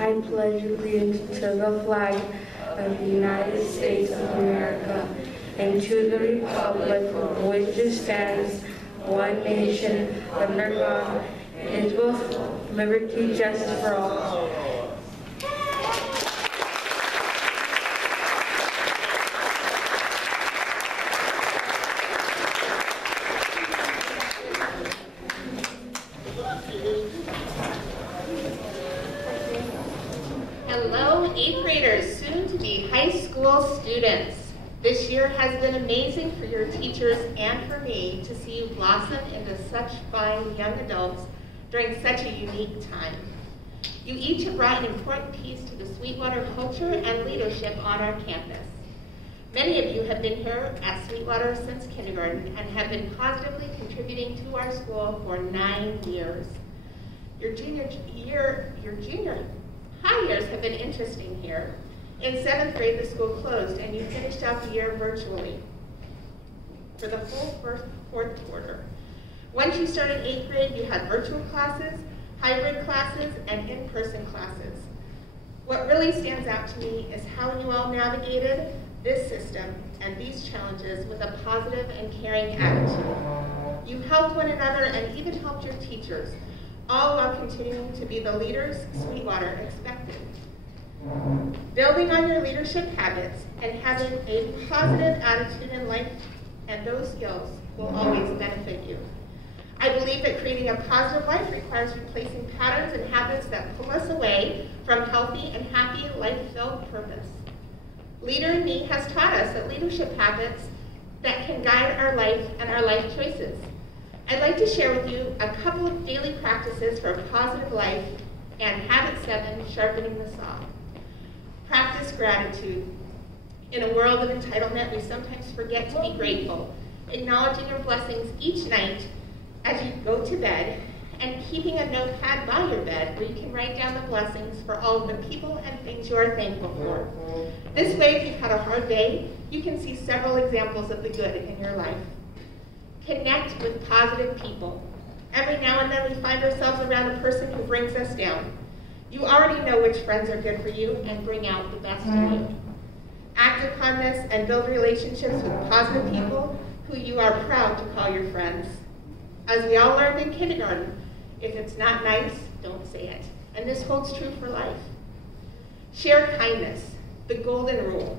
I pledge allegiance to the flag of the United States of America and to the republic for which it stands, one nation, under God, indivisible, with liberty, justice for all. Hello, 8th graders, soon to be high school students. This year has been amazing for your teachers and for me to see you blossom into such fine young adults during such a unique time. You each have brought an important piece to the Sweetwater culture and leadership on our campus. Many of you have been here at Sweetwater since kindergarten and have been positively contributing to our school for 9 years. Your junior high years have been interesting here. In 7th grade, the school closed and you finished out the year virtually for the full fourth quarter. Once you started 8th grade, you had virtual classes, hybrid classes, and in-person classes. What really stands out to me is how you all navigated this system and these challenges with a positive and caring attitude. You helped one another and even helped your teachers, all while continuing to be the leaders Sweetwater expected. Building on your leadership habits and having a positive attitude in life and those skills will always benefit you. I believe that creating a positive life requires replacing patterns and habits that pull us away from healthy and happy life-filled purpose. Leader in Me has taught us that leadership habits that can guide our life and our life choices. I'd like to share with you a couple of daily practices for a positive life and habit 7, sharpening the saw. Practice gratitude. In a world of entitlement, we sometimes forget to be grateful, acknowledging your blessings each night as you go to bed, and keeping a notepad by your bed where you can write down the blessings for all of the people and things you are thankful for. This way, if you've had a hard day, you can see several examples of the good in your life. Connect with positive people. Every now and then we find ourselves around a person who brings us down. You already know which friends are good for you and bring out the best in you. Act upon this and build relationships with positive people who you are proud to call your friends. As we all learned in kindergarten, if it's not nice, don't say it. And this holds true for life. Share kindness, the golden rule.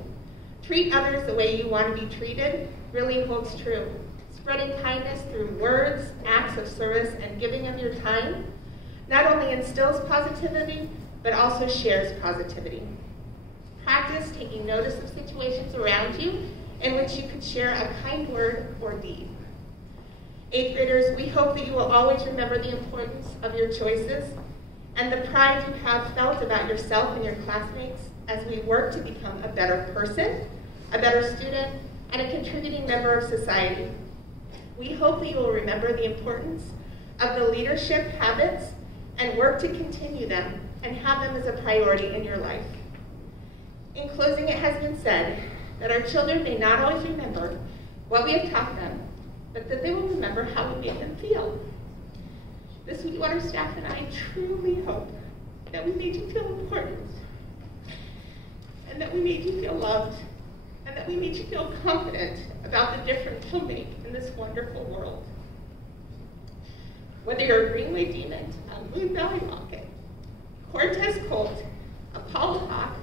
Treat others the way you want to be treated really holds true. Spreading kindness through words, acts of service, and giving of your time not only instills positivity, but also shares positivity. Practice taking notice of situations around you in which you could share a kind word or deed. 8th graders, we hope that you will always remember the importance of your choices and the pride you have felt about yourself and your classmates as we work to become a better person, a better student, and a contributing member of society. We hope that you will remember the importance of the leadership habits and work to continue them and have them as a priority in your life. In closing, it has been said that our children may not always remember what we have taught them, but that they will remember how we made them feel. The Sweetwater staff and I truly hope that we made you feel important, and that we made you feel loved, and that we made you feel confident about the difference you'll make in this wonderful world. Whether you're a Greenway Demon, a Moon Valley Rocket, Cortez Colt, a Paul Hawk,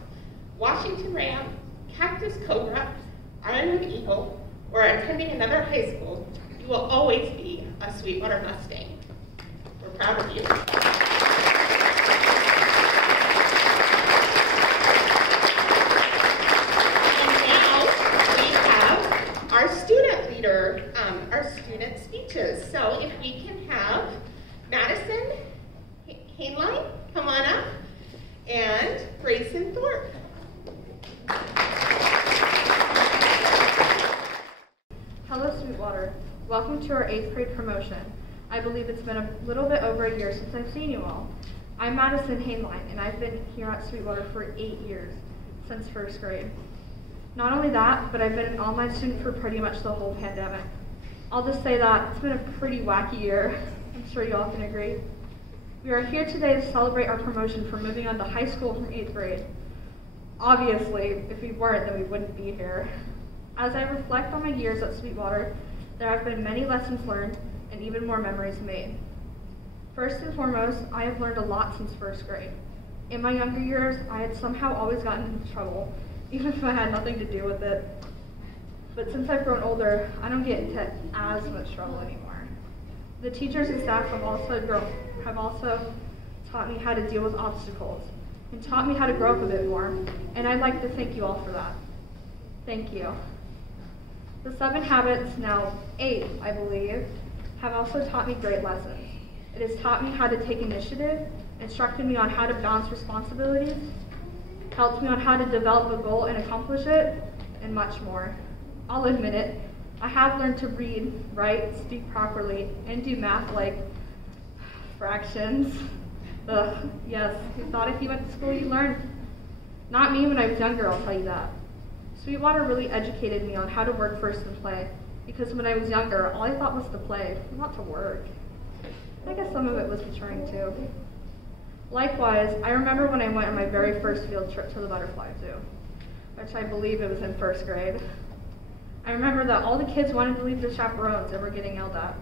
Washington Ram, Cactus Cobra, Ironwood Eagle, or attending another high school, you will always be a Sweetwater Mustang. We're proud of you. Our student speeches. So if we can have Madison Hainline come on up, and Grayson Thorpe. Hello, Sweetwater. Welcome to our 8th grade promotion. I believe it's been a little bit over a year since I've seen you all. I'm Madison Hainline, and I've been here at Sweetwater for 8 years, since 1st grade. Not only that, but I've been an online student for pretty much the whole pandemic. I'll just say that it's been a pretty wacky year. I'm sure you all can agree. We are here today to celebrate our promotion from moving on to high school from 8th grade. Obviously, if we weren't, then we wouldn't be here. As I reflect on my years at Sweetwater, there have been many lessons learned and even more memories made. First and foremost, I have learned a lot since 1st grade. In my younger years, I had somehow always gotten into trouble, even if I had nothing to do with it. But since I've grown older, I don't get into as much trouble anymore. The teachers and staff have also taught me how to deal with obstacles and taught me how to grow up a bit more, and I'd like to thank you all for that. Thank you. The 7 habits, now 8, I believe, have also taught me great lessons. It has taught me how to take initiative, instructed me on how to balance responsibilities, helped me on how to develop a goal and accomplish it, and much more. I'll admit it, I have learned to read, write, speak properly, and do math like fractions. Ugh, yes, you thought if you went to school you learned. Not me when I was younger, I'll tell you that. Sweetwater really educated me on how to work first and play, because when I was younger, all I thought was to play, not to work. I guess some of it was maturing too. Likewise, I remember when I went on my very first field trip to the butterfly zoo, which I believe it was in 1st grade. I remember that all the kids wanted to leave their chaperones and were getting yelled at.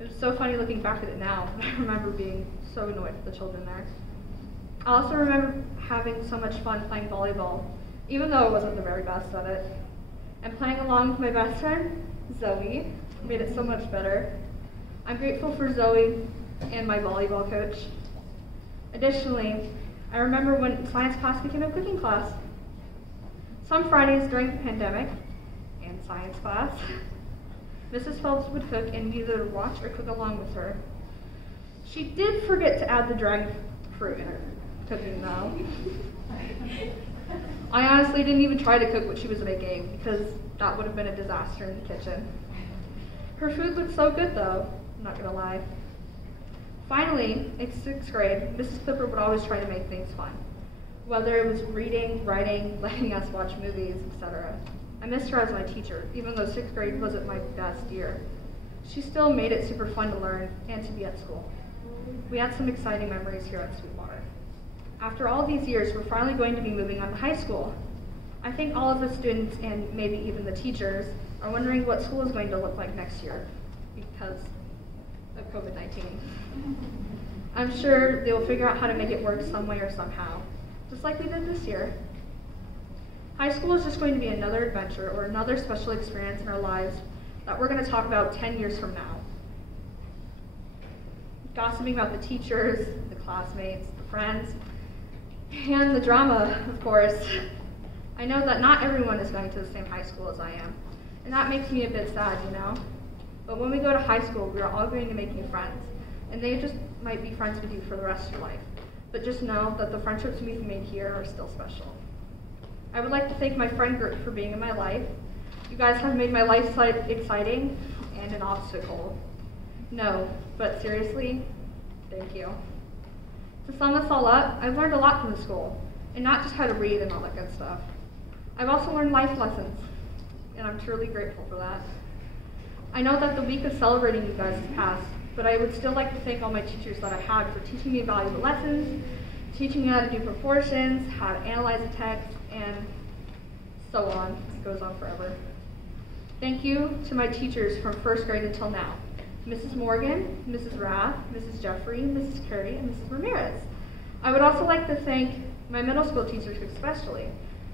It was so funny looking back at it now, but I remember being so annoyed with the children there. I also remember having so much fun playing volleyball, even though I wasn't the very best at it. And playing along with my best friend, Zoe, made it so much better. I'm grateful for Zoe and my volleyball coach. Additionally, I remember when science class became a cooking class. Some Fridays during the pandemic, and science class, Mrs. Phelps would cook and we either watch or cook along with her. She did forget to add the dragon fruit in her cooking though. I honestly didn't even try to cook what she was making because that would have been a disaster in the kitchen. Her food looked so good though, I'm not gonna lie. Finally, in 6th grade, Mrs. Clipper would always try to make things fun, whether it was reading, writing, letting us watch movies, etc. I missed her as my teacher, even though 6th grade wasn't my best year. She still made it super fun to learn and to be at school. We had some exciting memories here at Sweetwater. After all these years, we're finally going to be moving on to high school. I think all of the students and maybe even the teachers are wondering what school is going to look like next year because of COVID-19. I'm sure they will figure out how to make it work some way or somehow, just like we did this year. High school is just going to be another adventure or another special experience in our lives that we're going to talk about 10 years from now. Gossiping about the teachers, the classmates, the friends, and the drama, of course. I know that not everyone is going to the same high school as I am, and that makes me a bit sad, you know? But when we go to high school, we are all going to make new friends, and they just might be friends with you for the rest of your life. But just know that the friendships we've made here are still special. I would like to thank my friend group for being in my life. You guys have made my life exciting and an obstacle. No, but seriously, thank you. To sum this all up, I've learned a lot from the school, and not just how to read and all that good stuff. I've also learned life lessons, and I'm truly grateful for that. I know that the week of celebrating you guys has passed, but I would still like to thank all my teachers that I had for teaching me valuable lessons, teaching me how to do proportions, how to analyze a text, and so on. It goes on forever. Thank you to my teachers from first grade until now. Mrs. Morgan, Mrs. Rath, Mrs. Jeffrey, Mrs. Curry, and Mrs. Ramirez. I would also like to thank my middle school teachers especially,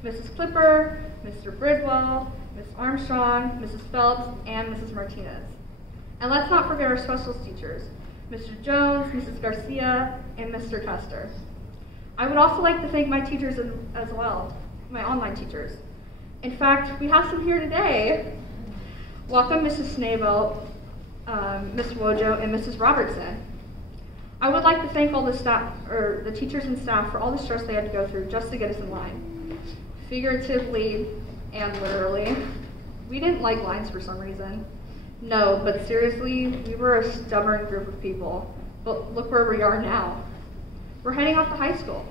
Mrs. Clipper, Mr. Bridwell, Ms. Armstrong, Mrs. Phelps, and Mrs. Martinez. And let's not forget our specials teachers, Mr. Jones, Mrs. Garcia, and Mr. Custer. I would also like to thank my teachers as well, my online teachers. In fact, we have some here today. Welcome Mrs. Snabel, Ms. Wojo, and Mrs. Robertson. I would like to thank all the staff, or the teachers and staff, for all the stress they had to go through just to get us in line. Figuratively and literally. We didn't like lines for some reason. No, but seriously, we were a stubborn group of people. But look where we are now. We're heading off to high school.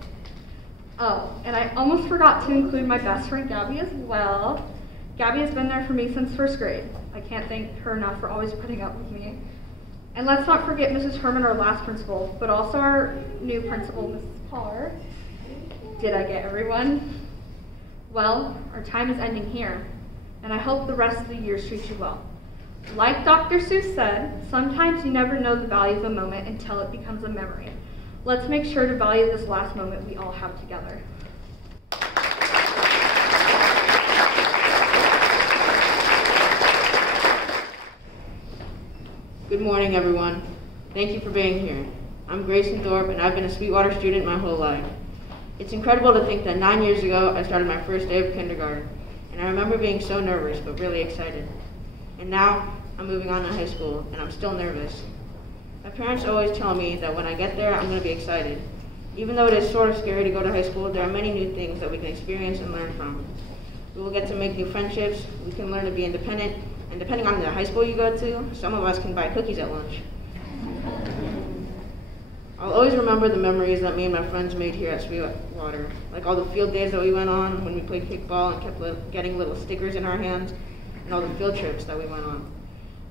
Oh, and I almost forgot to include my best friend Gabby as well. Gabby has been there for me since first grade. I can't thank her enough for always putting up with me. And let's not forget Mrs. Herman, our last principal, but also our new principal, Mrs. Parr. Did I get everyone? Well, our time is ending here, and I hope the rest of the year treats you well. Like Dr. Seuss said, sometimes you never know the value of a moment until it becomes a memory. Let's make sure to value this last moment we all have together. Good morning, everyone. Thank you for being here. I'm Grayson Thorpe, and I've been a Sweetwater student my whole life. It's incredible to think that 9 years ago, I started my first day of kindergarten, and I remember being so nervous, but really excited. And now, I'm moving on to high school, and I'm still nervous. My parents always tell me that when I get there, I'm going to be excited. Even though it is sort of scary to go to high school, there are many new things that we can experience and learn from. We will get to make new friendships, we can learn to be independent, and depending on the high school you go to, some of us can buy cookies at lunch. I'll always remember the memories that me and my friends made here at Sweetwater, like all the field days that we went on when we played kickball and kept getting little stickers in our hands, and all the field trips that we went on.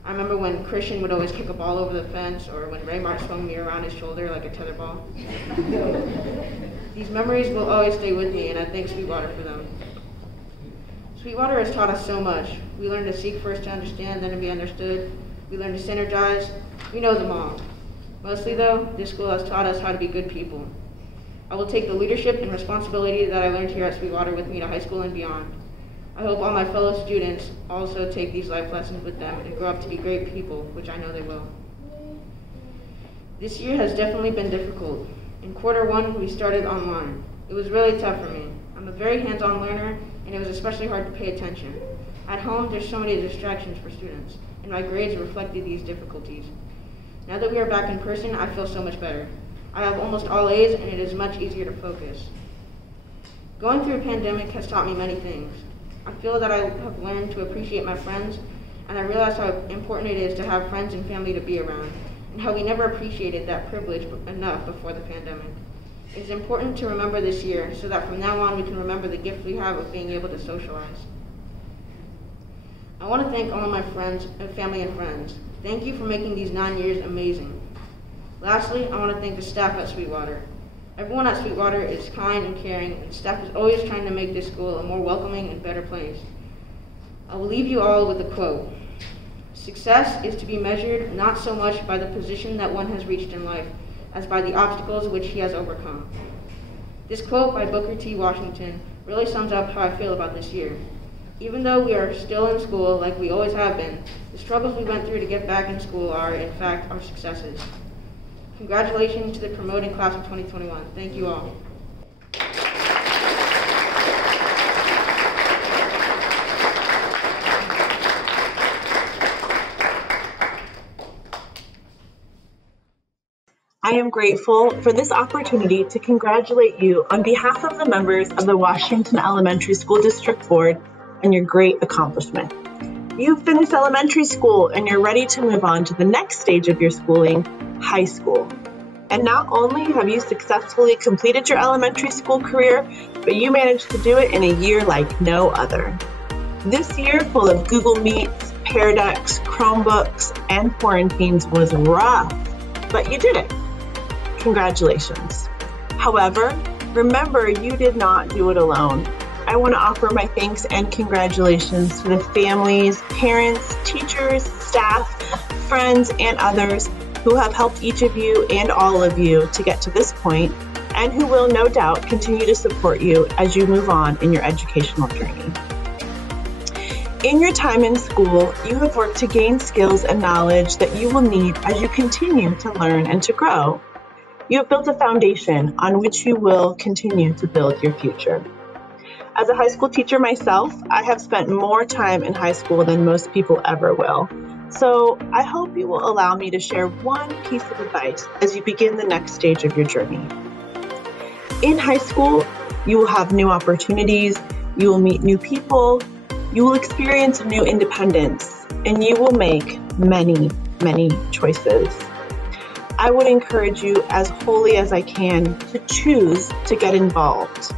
I remember when Christian would always kick a ball over the fence, or when Raymar swung me around his shoulder like a tetherball. These memories will always stay with me, and I thank Sweetwater for them. Sweetwater has taught us so much. We learn to seek first to understand, then to be understood. We learn to synergize. We know them all. Mostly, though, this school has taught us how to be good people. I will take the leadership and responsibility that I learned here at Sweetwater with me to high school and beyond. I hope all my fellow students also take these life lessons with them and grow up to be great people, which I know they will. This year has definitely been difficult. In Q1, we started online. It was really tough for me. I'm a very hands-on learner, and it was especially hard to pay attention. At home, there's so many distractions for students, and my grades reflected these difficulties. Now that we are back in person, I feel so much better. I have almost all A's, and it is much easier to focus. Going through a pandemic has taught me many things. I feel that I have learned to appreciate my friends, and I realize how important it is to have friends and family to be around, and how we never appreciated that privilege enough before the pandemic. It is important to remember this year so that from now on we can remember the gift we have of being able to socialize. I want to thank all of my friends, family and friends. Thank you for making these 9 years amazing. Lastly, I want to thank the staff at Sweetwater. Everyone at Sweetwater is kind and caring, and staff is always trying to make this school a more welcoming and better place. I will leave you all with a quote. Success is to be measured not so much by the position that one has reached in life, as by the obstacles which he has overcome. This quote by Booker T. Washington really sums up how I feel about this year. Even though we are still in school like we always have been, the struggles we went through to get back in school are, in fact, our successes. Congratulations to the promoting class of 2021. Thank you all. I am grateful for this opportunity to congratulate you on behalf of the members of the Washington Elementary School District Board on your great accomplishment. You've finished elementary school and you're ready to move on to the next stage of your schooling, high school. And not only have you successfully completed your elementary school career, but you managed to do it in a year like no other. This year, full of Google Meets, Pear Decks, Chromebooks, and quarantines, was rough, but you did it. Congratulations. However, remember, you did not do it alone. I want to offer my thanks and congratulations to the families, parents, teachers, staff, friends, and others who have helped each of you and all of you to get to this point, and who will no doubt continue to support you as you move on in your educational journey. In your time in school, you have worked to gain skills and knowledge that you will need as you continue to learn and to grow. You have built a foundation on which you will continue to build your future. As a high school teacher myself, I have spent more time in high school than most people ever will. So I hope you will allow me to share one piece of advice as you begin the next stage of your journey. In high school, you will have new opportunities, you will meet new people, you will experience new independence, and you will make many, many choices. I would encourage you as wholly as I can to choose to get involved,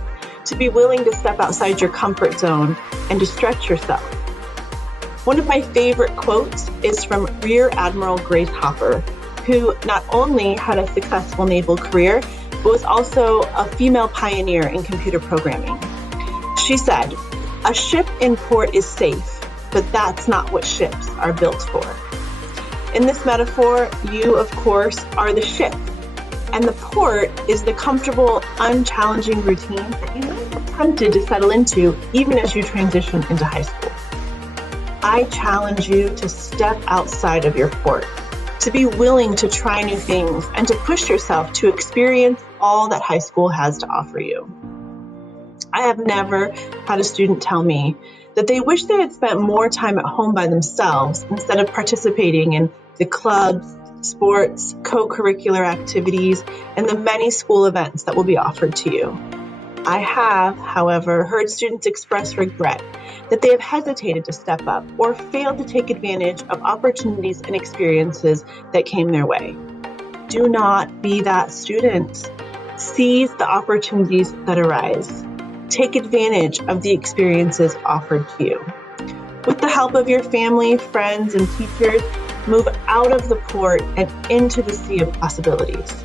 to be willing to step outside your comfort zone and to stretch yourself. One of my favorite quotes is from Rear Admiral Grace Hopper, who not only had a successful naval career, but was also a female pioneer in computer programming. She said, "A ship in port is safe, but that's not what ships are built for." In this metaphor, you, of course, are the ship, and the port is the comfortable, unchallenging routine that you might be tempted to settle into even as you transition into high school. I challenge you to step outside of your port, to be willing to try new things, and to push yourself to experience all that high school has to offer you. I have never had a student tell me that they wish they had spent more time at home by themselves instead of participating in the clubs, sports, co-curricular activities, and the many school events that will be offered to you. I have, however, heard students express regret that they have hesitated to step up or failed to take advantage of opportunities and experiences that came their way. Do not be that student. Seize the opportunities that arise. Take advantage of the experiences offered to you. With the help of your family, friends, and teachers, move out of the port and into the sea of possibilities.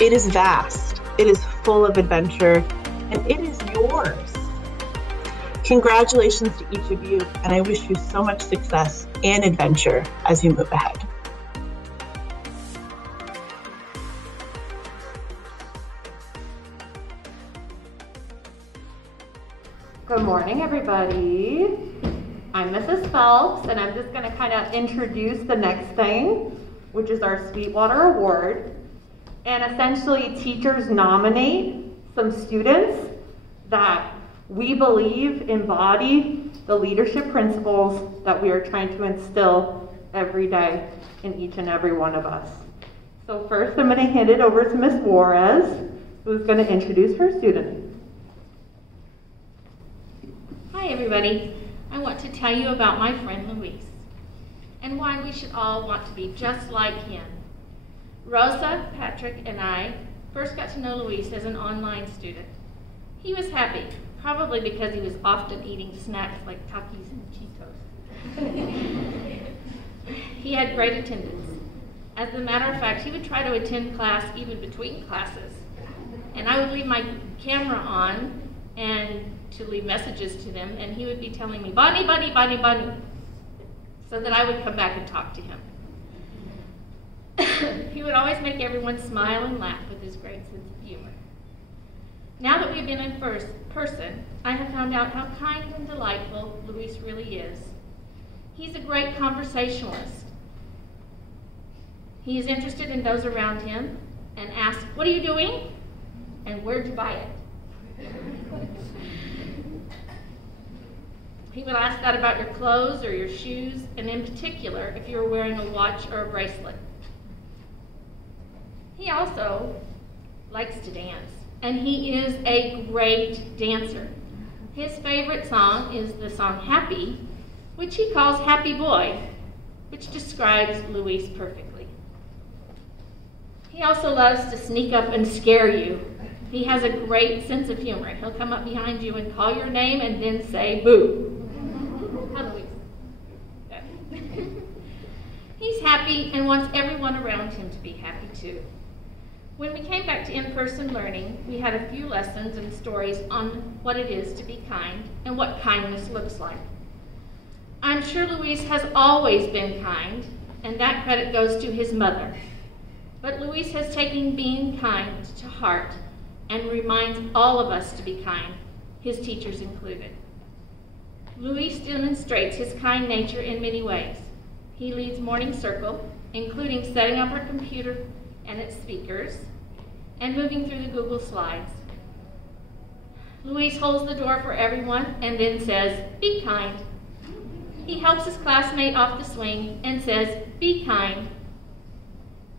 It is vast, it is full of adventure, and it is yours. Congratulations to each of you, and I wish you so much success and adventure as you move ahead. Good morning, everybody. I'm Mrs. Phelps, and I'm just going to kind of introduce the next thing, which is our Sweetwater Award. And essentially, teachers nominate some students that we believe embody the leadership principles that we are trying to instill every day in each and every one of us. So first, I'm going to hand it over to Ms. Juarez, who's going to introduce her student. Hi everybody, I want to tell you about my friend Luis and why we should all want to be just like him. Rosa, Patrick, and I first got to know Luis as an online student. He was happy, probably because he was often eating snacks like Takis and Cheetos. He had great attendance. As a matter of fact, he would try to attend class even between classes. And I would leave my camera on and to leave messages to them, and he would be telling me, "Bunny, bunny, bunny, bunny," so that I would come back and talk to him. He would always make everyone smile and laugh with his great sense of humor. Now that we've been in person, I have found out how kind and delightful Luis really is. He's a great conversationalist. He is interested in those around him and asks, "What are you doing? And where'd you buy it?" He would ask that about your clothes or your shoes, and in particular, if you were wearing a watch or a bracelet. He also likes to dance, and he is a great dancer. His favorite song is the song Happy, which he calls Happy Boy, which describes Luis perfectly. He also loves to sneak up and scare you. He has a great sense of humor. He'll come up behind you and call your name and then say boo. happy and wants everyone around him to be happy too. When we came back to in-person learning, we had a few lessons and stories on what it is to be kind and what kindness looks like. I'm sure Luis has always been kind, and that credit goes to his mother. But Luis has taken being kind to heart and reminds all of us to be kind, his teachers included. Luis demonstrates his kind nature in many ways. He leads Morning Circle, including setting up our computer and its speakers, and moving through the Google Slides. Luis holds the door for everyone and then says, "Be kind." He helps his classmate off the swing and says, "Be kind."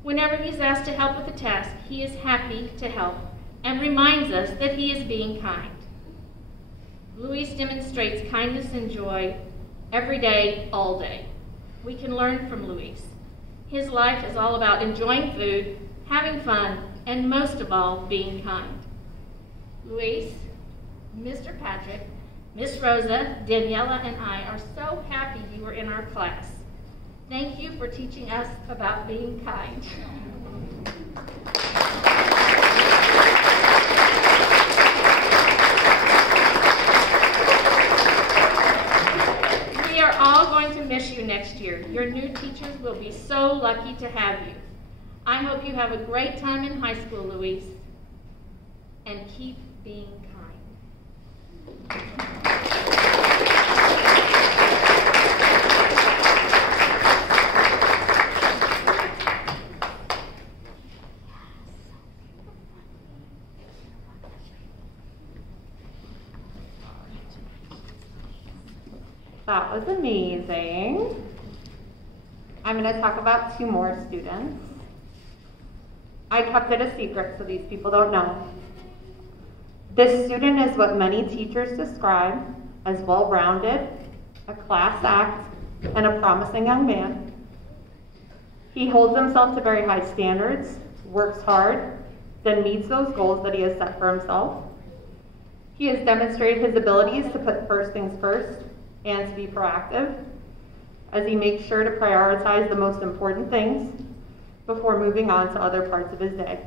Whenever he's asked to help with a task, he is happy to help and reminds us that he is being kind. Luis demonstrates kindness and joy every day, all day. We can learn from Luis. His life is all about enjoying food, having fun, and most of all, being kind. Luis, Mr. Patrick, Miss Rosa, Daniela, and I are so happy you were in our class. Thank you for teaching us about being kind. We are all going to miss you next year. Your new teachers will be so lucky to have you. I hope you have a great time in high school, Luis, and keep being kind. That was amazing. I'm going to talk about two more students. I kept it a secret so these people don't know. This student is what many teachers describe as well-rounded, a class act, and a promising young man. He holds himself to very high standards, works hard, then meets those goals that he has set for himself. He has demonstrated his abilities to put first things first and to be proactive, as he makes sure to prioritize the most important things before moving on to other parts of his day.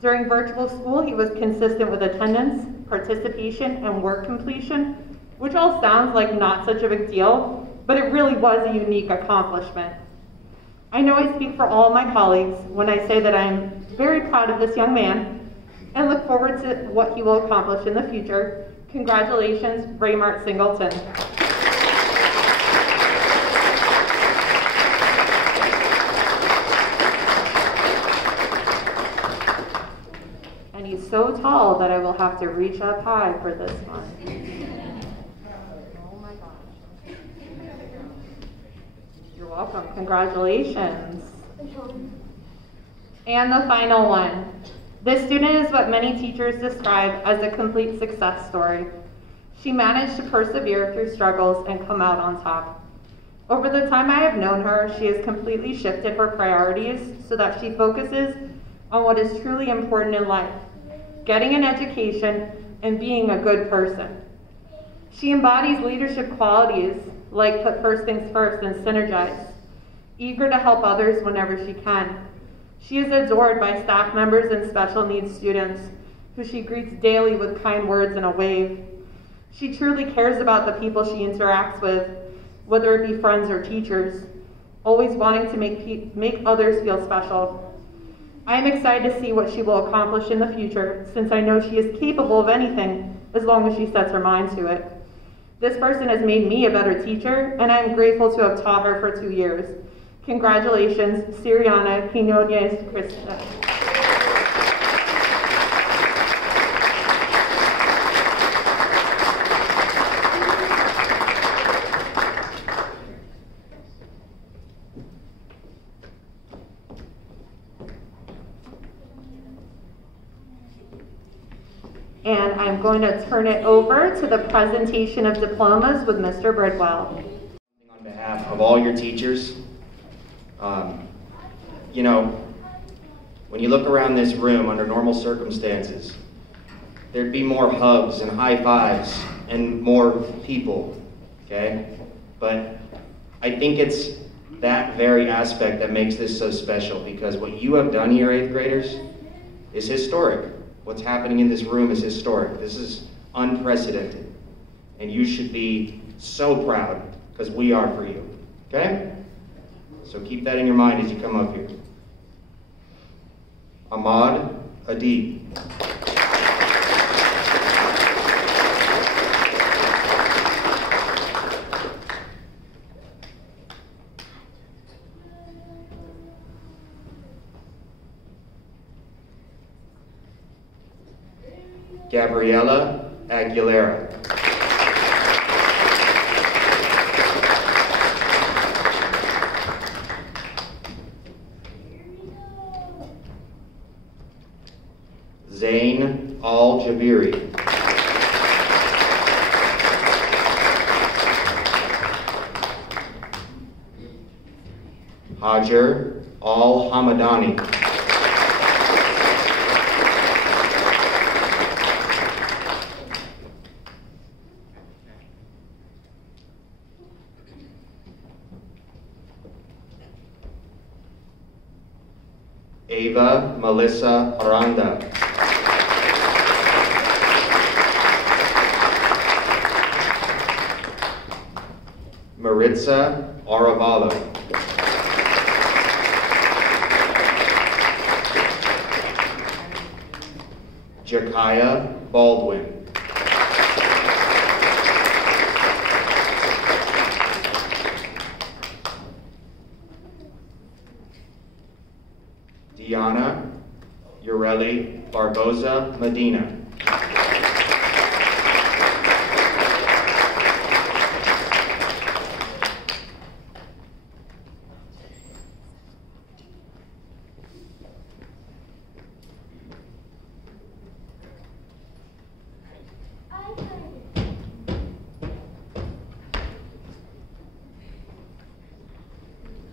During virtual school, he was consistent with attendance, participation, and work completion, which all sounds like not such a big deal, but it really was a unique accomplishment. I know I speak for all my colleagues when I say that I am very proud of this young man and look forward to what he will accomplish in the future. Congratulations, Raymart Singleton. And he's so tall that I will have to reach up high for this one. Oh my gosh. You're welcome. Congratulations. And the final one. This student is what many teachers describe as a complete success story. She managed to persevere through struggles and come out on top. Over the time I have known her, she has completely shifted her priorities so that she focuses on what is truly important in life, getting an education and being a good person. She embodies leadership qualities like put first things first and synergize, eager to help others whenever she can. She is adored by staff members and special needs students, who she greets daily with kind words and a wave. She truly cares about the people she interacts with, whether it be friends or teachers, always wanting to make others feel special. I am excited to see what she will accomplish in the future, since I know she is capable of anything as long as she sets her mind to it. This person has made me a better teacher, and I am grateful to have taught her for 2 years. Congratulations, Siriana Quinones Krista. And I'm going to turn it over to the presentation of diplomas with Mr. Bridwell. On behalf of all your teachers, you know, when you look around this room under normal circumstances, there'd be more hugs and high fives and more people, okay? But I think it's that very aspect that makes this so special, because what you have done here, 8th graders, is historic. What's happening in this room is historic. This is unprecedented. And you should be so proud, because we are for you. Okay? So keep that in your mind as you come up here. Ahmad Adib. Gabriela Aguilera. Zain Al-Jabiri. Hajar Al-Hamadani. Ava Melissa Aranda. Maritza Arevalo. Jakaya Baldwin. Diana Ureli Barboza Medina.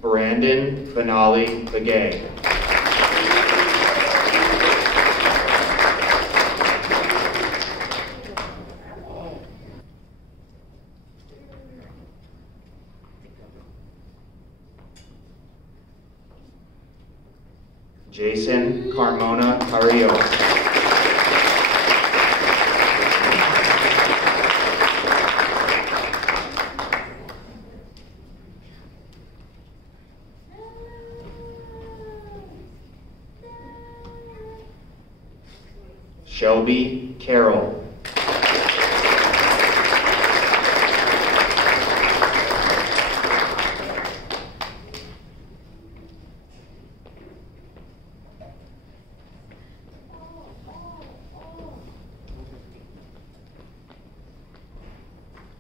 Brandon Benali Begay. Jason Carmona Carrillo. Shelby Carroll.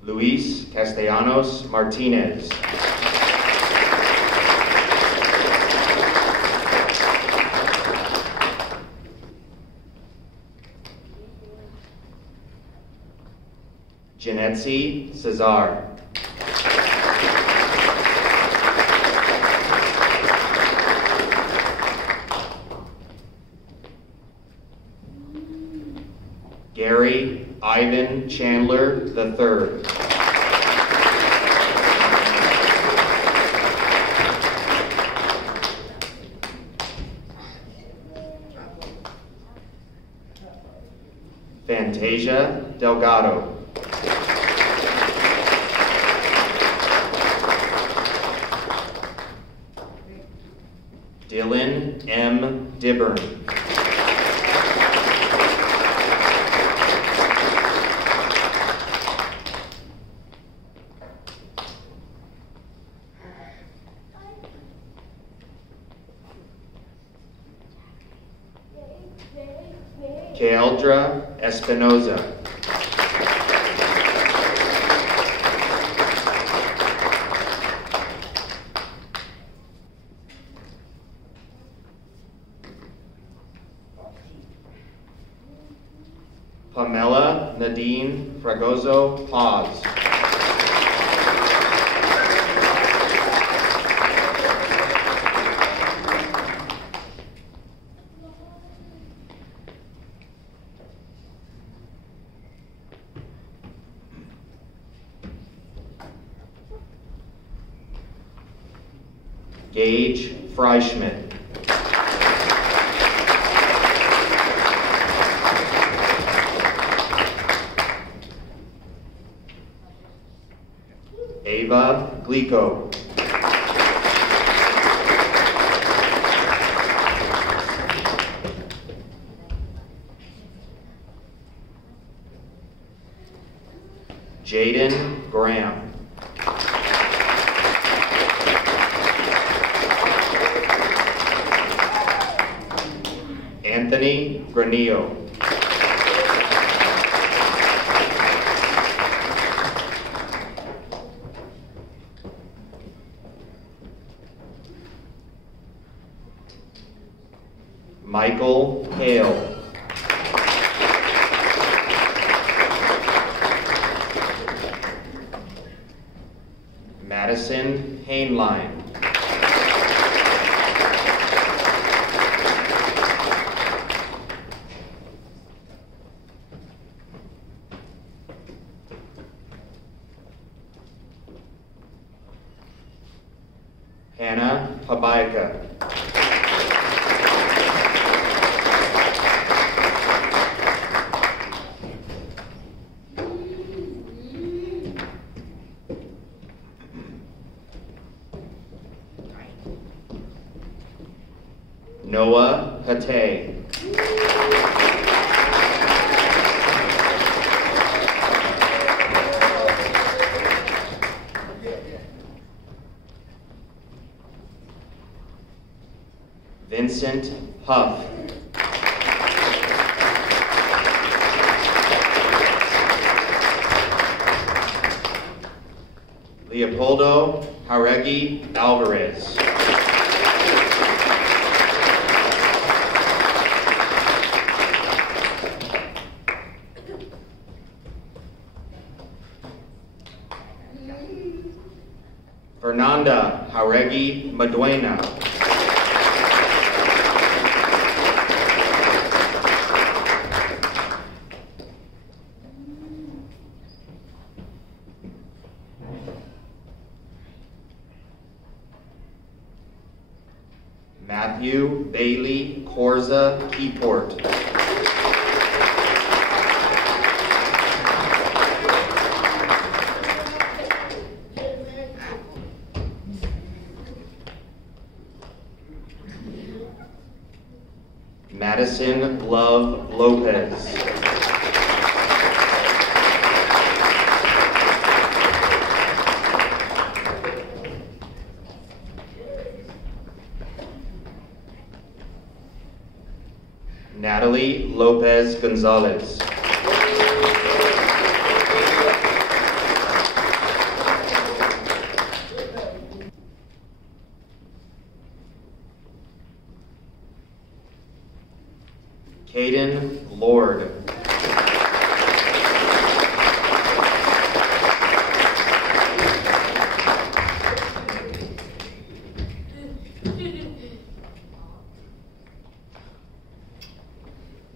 Luis Castellanos Martinez. Janetzi Cesar. Gary Ivan Chandler III. Fantasia Delgado. Dylan M. Dibburn. Kealdra Espinoza. Pamela Nadine Fragoso Paz. Gage Freischmidt. Ava Glico. Jaden Graham. Anthony Granillo. Michael Hale. Madison Hainline. Hannah Pabayka. Noah Hatay. Vincent Huff. Leopoldo Jauregui Alvarez. Fernanda Jauregui Maduena. Matthew Bailey Corza Keyport. Madison Love Lopez. Natalie Lopez Gonzalez. Caden Lord.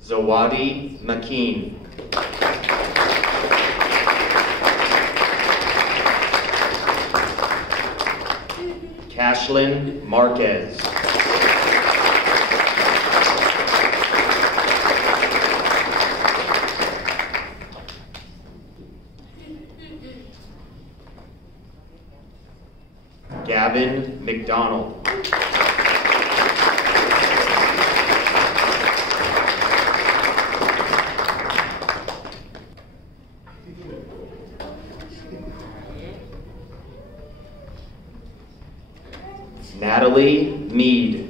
Zawadi McKean. Cashlyn Marquez. Gavin McDonald. Natalie Mead.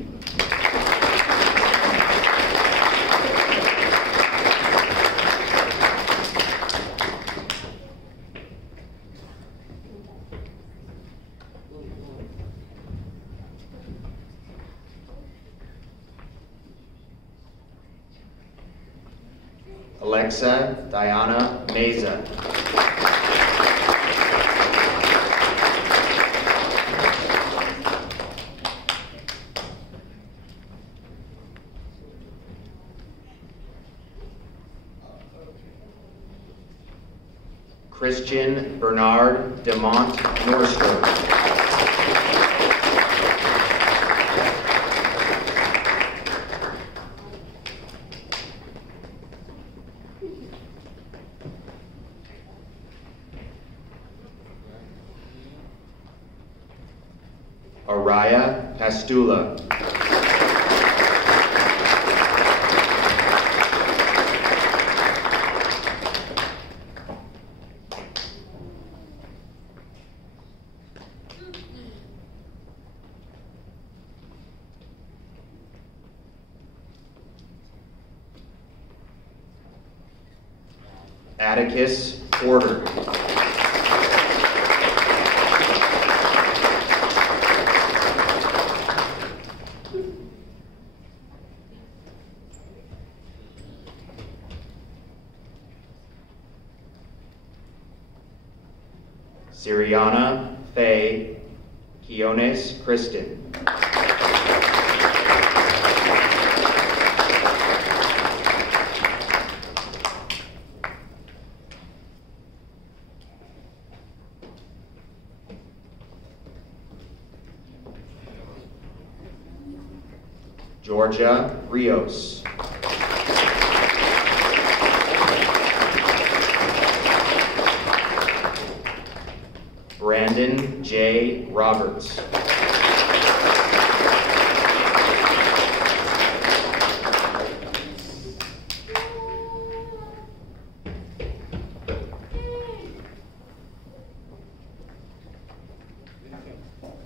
Alexa Diana Meza. Christian Bernard DeMont Norster. Araya Pastula. Atticus Porter. Siriana Faye Quiones Kristen. Georgia Rios. Brandon J. Roberts.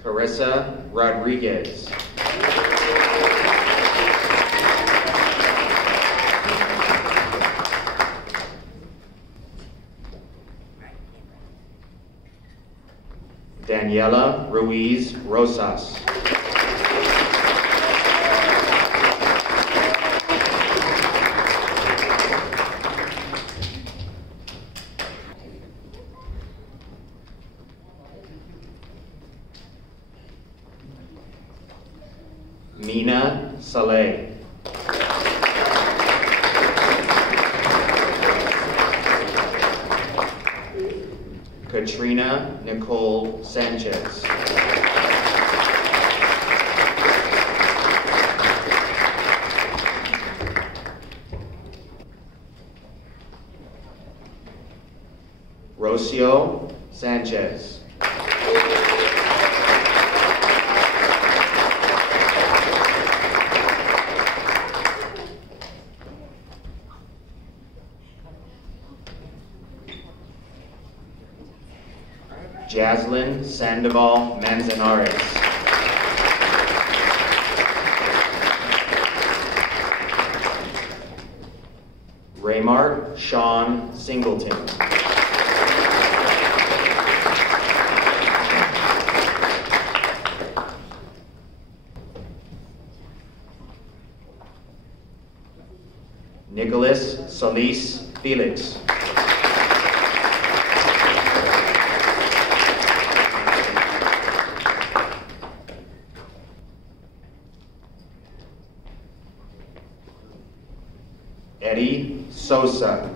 Carissa Rodriguez. Daniela Ruiz Rosas. Mina Saleh. Katrina Nicole Sanchez. Rocio Sanchez. Jaslyn Sandoval Manzanares. Raymart Sean Singleton. Nicholas Solis Felix. Eddie Sosa.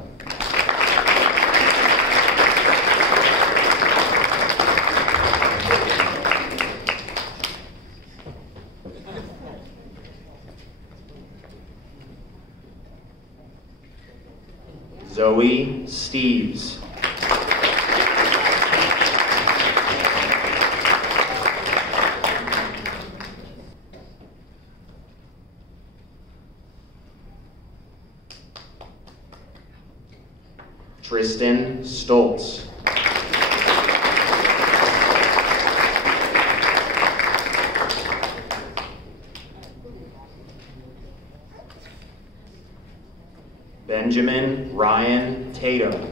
Zoe Steves. Tristan Stoltz. Benjamin Ryan Tatum.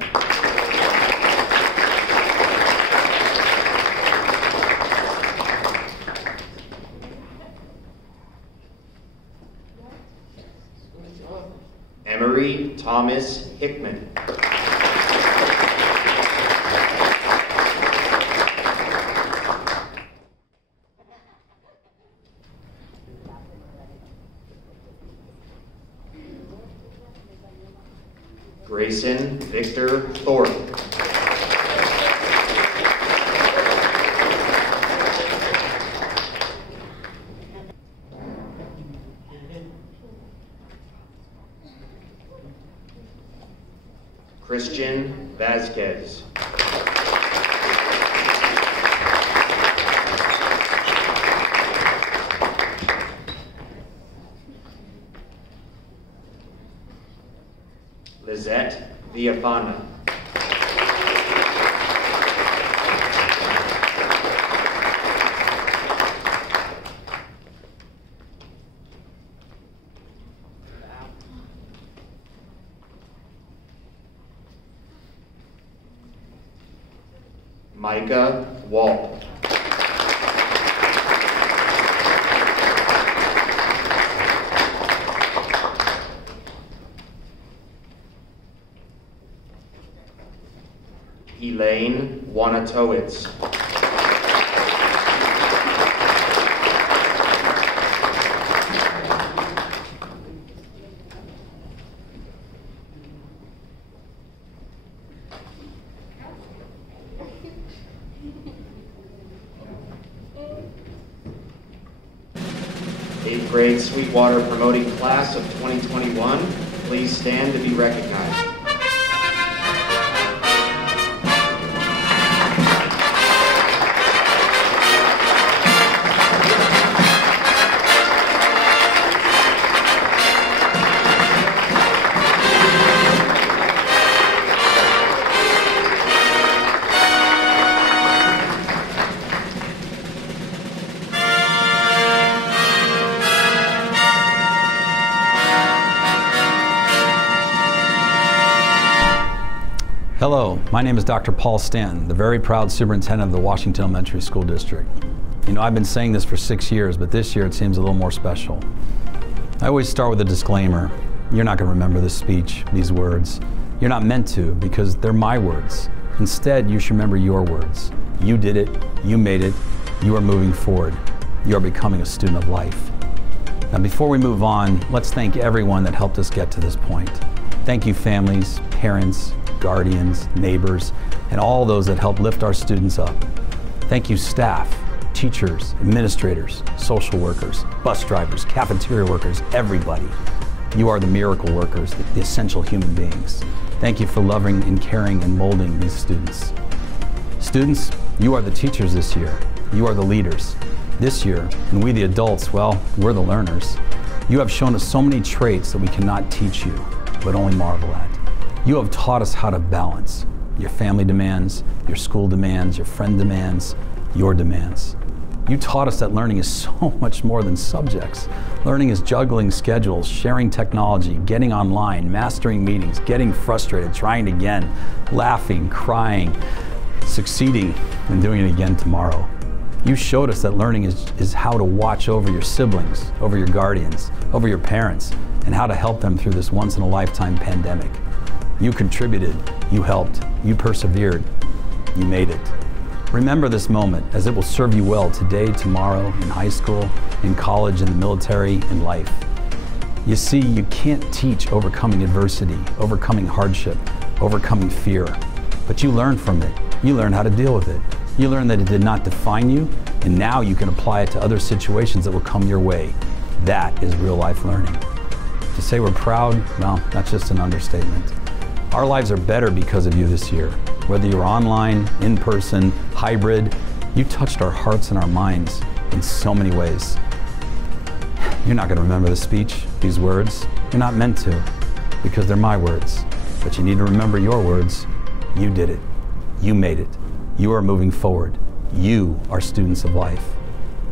Emery Thomas Hickman. Grayson Victor Thorpe. Christian Vasquez. Ivana. Micah Wall. Elaine Wanatowitz. Eighth grade Sweetwater promoting class of 2021. Please stand to be recognized. Hello, my name is Dr. Paul Stanton, the very proud superintendent of the Washington Elementary School District. You know, I've been saying this for 6 years, but this year it seems a little more special. I always start with a disclaimer. You're not going to remember this speech, these words. You're not meant to, because they're my words. Instead, you should remember your words. You did it, you made it, you are moving forward. You are becoming a student of life. Now, before we move on, let's thank everyone that helped us get to this point. Thank you, families, parents, guardians, neighbors, and all those that help lift our students up. Thank you, staff, teachers, administrators, social workers, bus drivers, cafeteria workers, everybody. You are the miracle workers, the essential human beings. Thank you for loving and caring and molding these students. Students, you are the teachers this year. You are the leaders. This year, and we the adults, well, we're the learners. You have shown us so many traits that we cannot teach you, but only marvel at. You have taught us how to balance your family demands, your school demands, your friend demands, your demands. You taught us that learning is so much more than subjects. Learning is juggling schedules, sharing technology, getting online, mastering meetings, getting frustrated, trying again, laughing, crying, succeeding, and doing it again tomorrow. You showed us that learning is how to watch over your siblings, over your guardians, over your parents, and how to help them through this once-in-a-lifetime pandemic. You contributed, you helped, you persevered, you made it. Remember this moment, as it will serve you well today, tomorrow, in high school, in college, in the military, in life. You see, you can't teach overcoming adversity, overcoming hardship, overcoming fear, but you learn from it. You learn how to deal with it. You learn that it did not define you, and now you can apply it to other situations that will come your way. That is real life learning. To say we're proud, well, that's just an understatement. Our lives are better because of you this year. Whether you're online, in person, hybrid, you touched our hearts and our minds in so many ways. You're not going to remember the speech, these words. You're not meant to, because they're my words. But you need to remember your words. You did it. You made it. You are moving forward. You are students of life.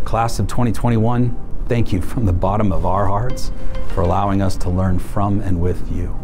Class of 2021, thank you from the bottom of our hearts for allowing us to learn from and with you.